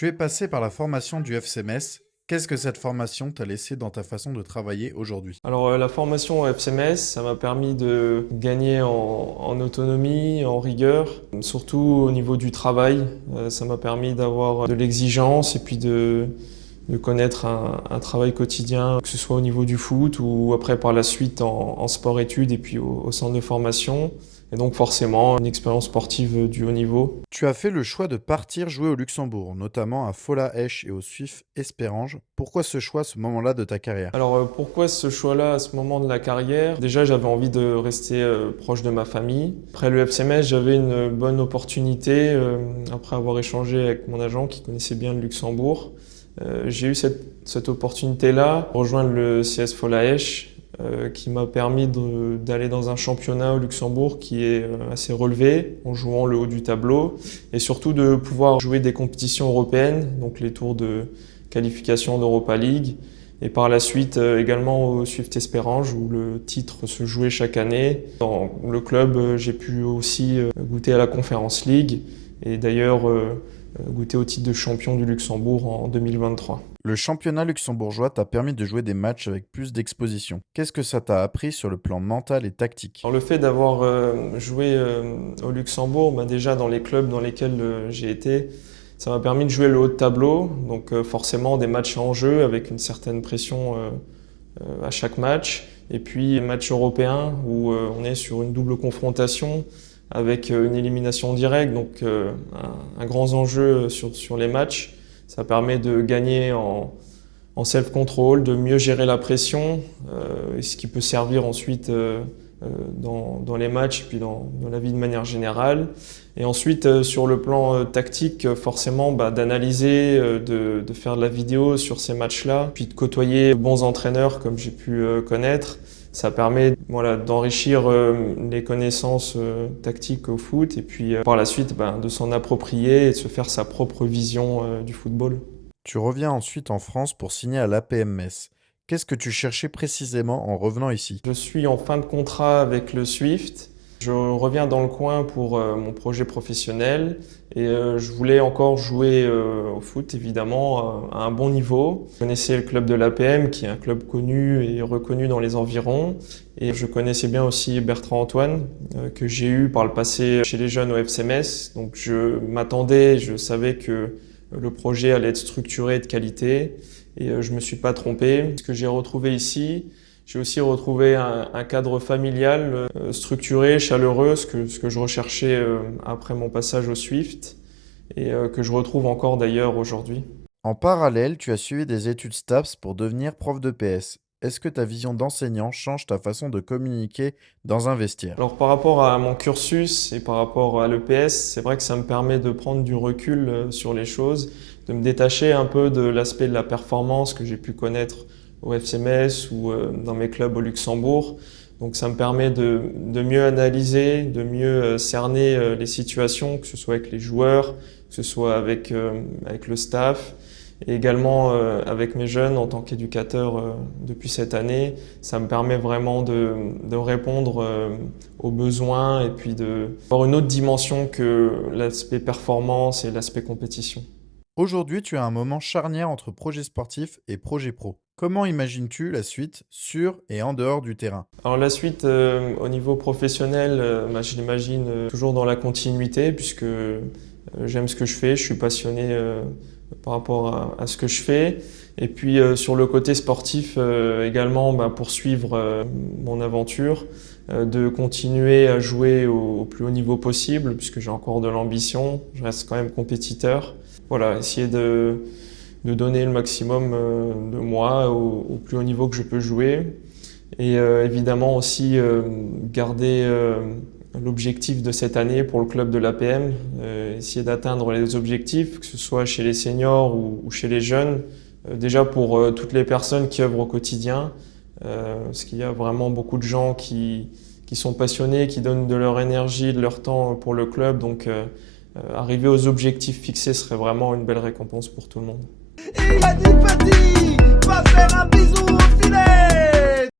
Tu es passé par la formation du FC Metz. Qu'est-ce que cette formation t'a laissé dans ta façon de travailler aujourd'hui? Alors la formation au FCMS, ça m'a permis de gagner en autonomie, en rigueur, surtout au niveau du travail. Ça m'a permis d'avoir de l'exigence et puis de connaître un travail quotidien, que ce soit au niveau du foot ou après par la suite en sport-études et puis au centre de formation. Et donc forcément une expérience sportive du haut niveau. Tu as fait le choix de partir jouer au Luxembourg, notamment à Fola Esch et au Suif Espérange. Pourquoi ce choix à ce moment-là de ta carrière? Alors pourquoi ce choix-là à ce moment de la carrière? Déjà j'avais envie de rester proche de ma famille. Après le FCMS, j'avais une bonne opportunité, après avoir échangé avec mon agent qui connaissait bien le Luxembourg. J'ai eu cette opportunité-là, rejoindre le CS Fola Esch, qui m'a permis d'aller dans un championnat au Luxembourg qui est assez relevé en jouant le haut du tableau et surtout de pouvoir jouer des compétitions européennes, donc les tours de qualification d'Europa League et par la suite également au Swift Espérange où le titre se jouait chaque année. Dans le club, j'ai pu aussi goûter à la Conference League et d'ailleurs goûter au titre de champion du Luxembourg en 2023. Le championnat luxembourgeois t'a permis de jouer des matchs avec plus d'exposition. Qu'est-ce que ça t'a appris sur le plan mental et tactique? Alors, le fait d'avoir joué au Luxembourg, déjà dans les clubs dans lesquels j'ai été, ça m'a permis de jouer le haut de tableau, donc forcément des matchs en jeu avec une certaine pression à chaque match. Et puis match européen où on est sur une double confrontation avec une élimination directe, donc un grand enjeu sur les matchs. Ça permet de gagner en self-control, de mieux gérer la pression, ce qui peut servir ensuite dans les matchs et puis dans la vie de manière générale. Et ensuite, sur le plan tactique, forcément, d'analyser, de faire de la vidéo sur ces matchs-là, puis de côtoyer de bons entraîneurs comme j'ai pu connaître. Ça permet d'enrichir les connaissances tactiques au foot et puis par la suite de s'en approprier et de se faire sa propre vision du football. Tu reviens ensuite en France pour signer à l'APM Metz. Qu'est-ce que tu cherchais précisément en revenant ici? Je suis en fin de contrat avec le Swift. Je reviens dans le coin pour mon projet professionnel et je voulais encore jouer au foot évidemment à un bon niveau. Je connaissais le club de l'APM qui est un club connu et reconnu dans les environs et je connaissais bien aussi Bertrand Antoine que j'ai eu par le passé chez les jeunes au FCMS. Donc je m'attendais, je savais que le projet allait être structuré et de qualité et je ne me suis pas trompé. Ce que j'ai retrouvé ici, j'ai aussi retrouvé un cadre familial structuré, chaleureux, ce que je recherchais après mon passage au Swift et que je retrouve encore d'ailleurs aujourd'hui. En parallèle, tu as suivi des études STAPS pour devenir prof de PS. Est-ce que ta vision d'enseignant change ta façon de communiquer dans un vestiaire? Alors par rapport à mon cursus et par rapport à l'EPS, c'est vrai que ça me permet de prendre du recul sur les choses, de me détacher un peu de l'aspect de la performance que j'ai pu connaître au FCMS ou dans mes clubs au Luxembourg. Donc ça me permet de mieux analyser, de mieux cerner les situations, que ce soit avec les joueurs, que ce soit avec le staff et également avec mes jeunes en tant qu'éducateur depuis cette année. Ça me permet vraiment de répondre aux besoins et puis d'avoir une autre dimension que l'aspect performance et l'aspect compétition. Aujourd'hui, tu as un moment charnière entre projet sportif et projet pro. Comment imagines-tu la suite sur et en dehors du terrain? Alors la suite au niveau professionnel, je l'imagine toujours dans la continuité puisque j'aime ce que je fais, je suis passionné par rapport à ce que je fais. Et puis sur le côté sportif également, poursuivre mon aventure, de continuer à jouer au plus haut niveau possible puisque j'ai encore de l'ambition, je reste quand même compétiteur. Voilà, essayer de donner le maximum de moi au plus haut niveau que je peux jouer. Et évidemment aussi garder l'objectif de cette année pour le club de l'APM, essayer d'atteindre les objectifs, que ce soit chez les seniors ou chez les jeunes, déjà pour toutes les personnes qui œuvrent au quotidien, parce qu'il y a vraiment beaucoup de gens qui sont passionnés, qui donnent de leur énergie, de leur temps pour le club, donc arriver aux objectifs fixés serait vraiment une belle récompense pour tout le monde. Il m'a dit petit, va faire un bisou au filet.